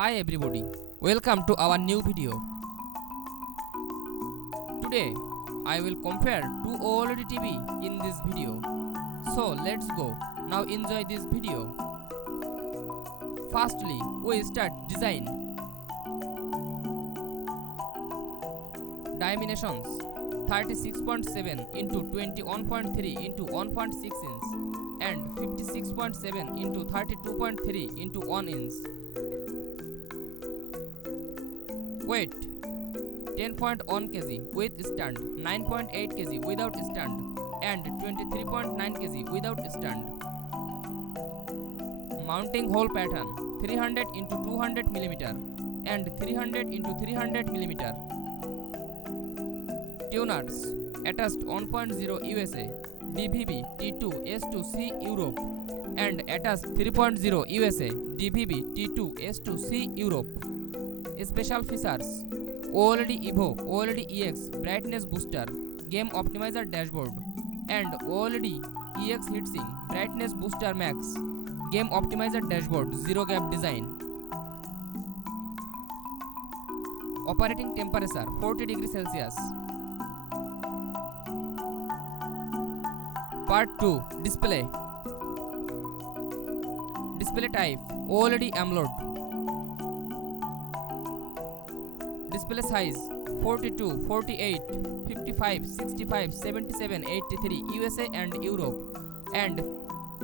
Hi everybody, welcome to our new video. Today I will compare two OLED TV in this video. So let's go. Now enjoy this video. Firstly, we start design. Dimensions 36.7 into 21.3 into 1.6 inch and 56.7 into 32.3 into 1 inch. Weight 10.1 kg with stand, 9.8 kg without stand and 23.9 kg without stand. Mounting hole pattern 300 into 200 mm and 300 into 300 mm. Tuners attached 1.0 USA, DVB T2 S2C Europe and attached 3.0 USA, DVB T2 S2C Europe. Special features: OLED Evo OLED EX brightness booster, game optimizer dashboard, and OLED EX heatsink brightness booster max, game optimizer dashboard, zero gap design. Operating temperature 40 degrees Celsius. Part 2 Display. Display type OLED AMOLED. Display size 42, 48, 55, 65, 77, 83 USA and Europe and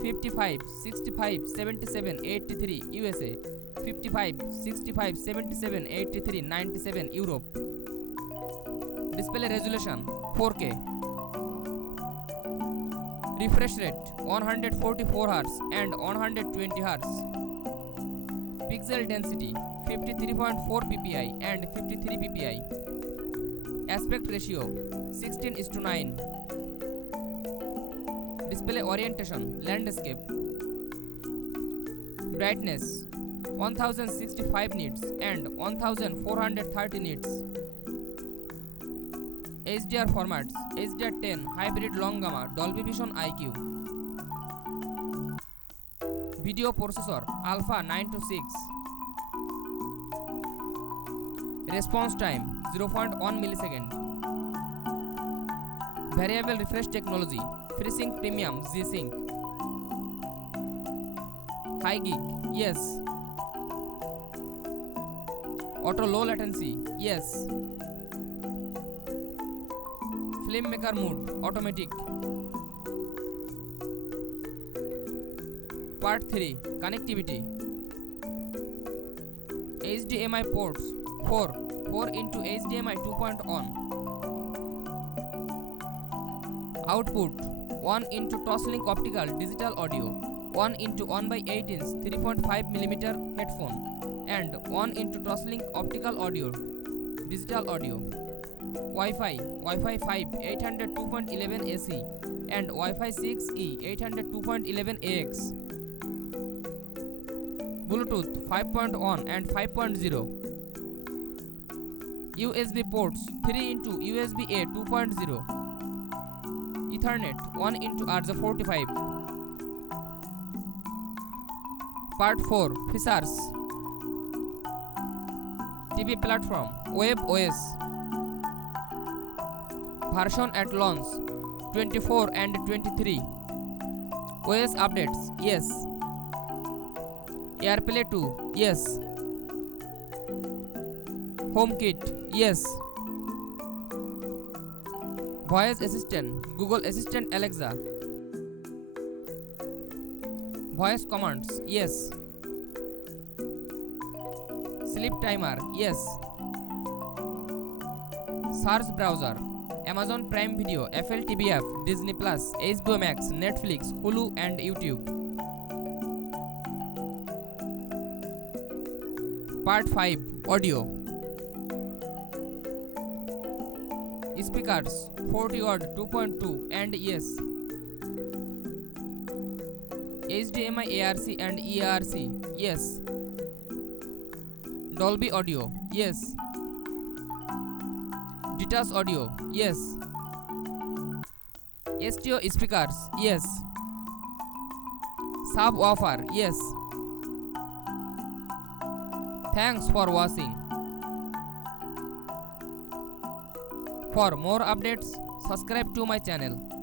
55, 65, 77, 83 USA, 55, 65, 77, 83, 97 Europe. Display resolution 4K. Refresh rate 144 Hz and 120 Hz. Pixel density 53.4 ppi and 53 ppi. Aspect ratio 16:9. Display orientation landscape. Brightness 1065 nits and 1430 nits. HDR formats HDR10 hybrid long gamma Dolby Vision IQ. Video processor Alpha 926. Response time 0.1 millisecond. Variable refresh technology FreeSync Premium G-Sync. High gig yes. Auto low latency yes. Filmmaker mode automatic. Part 3 Connectivity. HDMI ports 4 into HDMI 2.1. Output 1 into Toslink optical digital audio, 1 into 1/8 inch 3.5 mm headphone and 1 into Toslink optical audio digital audio. Wi-Fi 5 802.11 AC and Wi-Fi 6E 802.11 AX. Bluetooth 5.1 and 5.0. USB ports 3 into USB A 2.0. Ethernet 1 into RJ45. Part 4 Features. TV platform webos. Version at launch 24 and 23. OS updates yes. AirPlay 2 yes. HomeKit yes. Voice assistant Google Assistant Alexa. Voice commands yes. Sleep timer yes. Search browser Amazon Prime Video, Apple TV app, Disney Plus, HBO Max, Netflix, Hulu and YouTube. Part 5 Audio. Speakers 40 watt 2.2 and yes. HDMI ARC and EARC yes. Dolby audio yes. Detach audio yes. STO speakers yes. Subwoofer yes. Thanks for watching. For more updates, subscribe to my channel.